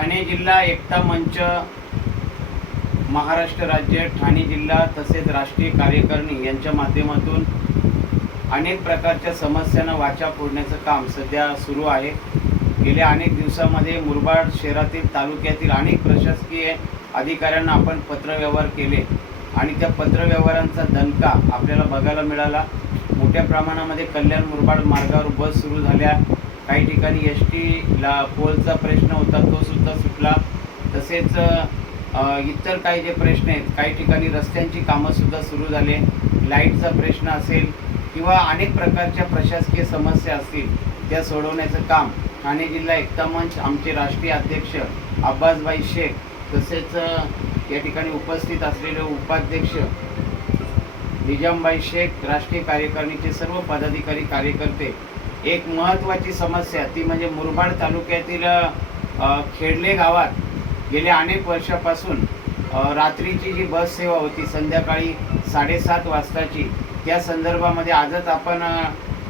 ठाणे जिल्हा एकता मंच, महाराष्ट्र राज्य, ठाणे जिल्हा तसेच राष्ट्रीय कार्यकारिणी यांच्या माध्यमातून अनेक प्रकारच्या समस्यांना वाचा फोडण्याचं काम सध्या सुरू आहे। गेल्या अनेक दिवसांमध्ये मुरबाड शहरातील तालुक्यातील अनेक प्रशासकीय अधिकाऱ्यांना आपण पत्रव्यवहार केले आणि त्या पत्रव्यवहारांचा दणका आपल्याला बघायला मिळाला। मोठ्या प्रमाणामध्ये कल्याण मुरबाड मार्गावर बस सुरू झाल्या, काही ठिकाणी एसटीला पोलचा प्रश्न होता तो सुद्धा सुटला, तसेच इतर काही जे प्रश्न आहेत, काही ठिकाणी रस्त्यांची कामं सुद्धा सुरू झाले, लाईटचा प्रश्न असेल किंवा अनेक प्रकारच्या प्रशासकीय समस्या असतील त्या सोडवण्याचं काम ठाणे जिल्हा एकता मंच आमचे राष्ट्रीय अध्यक्ष अब्बासभाई शेख तसेच या ठिकाणी उपस्थित असलेले उपाध्यक्ष निजामभाई शेख, राष्ट्रीय कार्यकारिणीचे सर्व पदाधिकारी कार्यकर्ते, एक महत्त्वाची समस्या ती म्हणजे मुरबाड तालुक्यातील खेडले गावात गेल्या अनेक वर्षापासून रात्रीची जी बस सेवा होती संध्याकाळी 7:30 वाजताची, त्या संदर्भामध्ये आजच आपण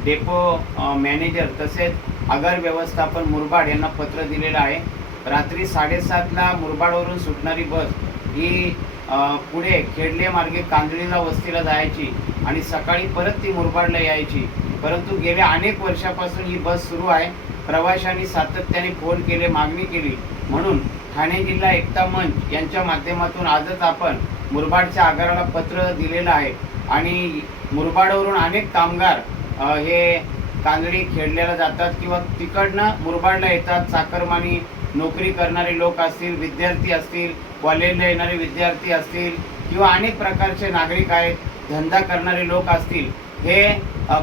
डेपो मॅनेजर तसेच आगार व्यवस्थापन मुरबाड यांना पत्र दिलेलं आहे। रात्री 7:30ला मुरबाडवरून सुटणारी बस ही पुढे खेडले मार्गे कांजळीला वस्तीला जायची आणि सकाळी परत ती मुरबाडला यायची, परंतु गेल्या अनेक वर्षापासून ही बस सुरू आहे। प्रवाशांनी सातत्याने फोन केले, मागणी केली, म्हणून ठाणे जिल्हा एकता मंच यांच्या माध्यमातून आजच आपण मुरबाडच्या आगाराला पत्र दिलेलं आहे आणि मुरबाडवरून अनेक कामगार हे कांजळी खेडल्याला जातात किंवा तिकडनं मुरबाडला येतात। चाकरमानी नोकरी करणारे लोक असतील, विद्यार्थी असतील, कॉलेजला येणारे विद्यार्थी असतील किंवा अनेक प्रकारचे नागरिक आहेत, धंदा करणारे लोक असतील, हे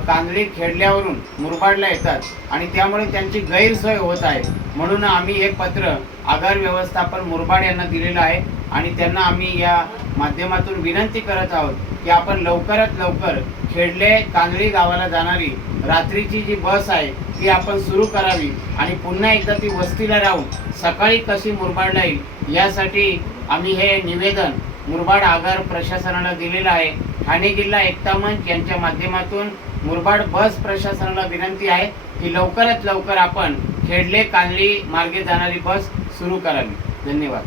कांजळी खेडल्यावरून मुरबाडला येतात आणि त्यामुळे त्यांची गैरसोय होत आहे। म्हणून आम्ही हे पत्र आगार व्यवस्थापन मुरबाड यांना दिलेलं आहे आणि त्यांना आम्ही या माध्यमातून विनंती करत आहोत की आपण लवकरात लवकर खेडले कांजळी गावाला जाणारी रात्रीची जी बस आहे ती आपण सुरू करावी आणि पुन्हा एकदा ती वस्तीला राहून सकाळी कशी मुरबाडला येईल यासाठी आम्ही हे निवेदन मुरबाड आगार प्रशासनाला दिलेलं आहे। ठाणे जिल्हा एकता मंच यांच्या माध्यमातून मुरबाड बस प्रशासनाला विनंती आहे की लवकरात लवकर आपण खेडले कांजळी मार्गे जाणारी बस सुरू करावी। धन्यवाद।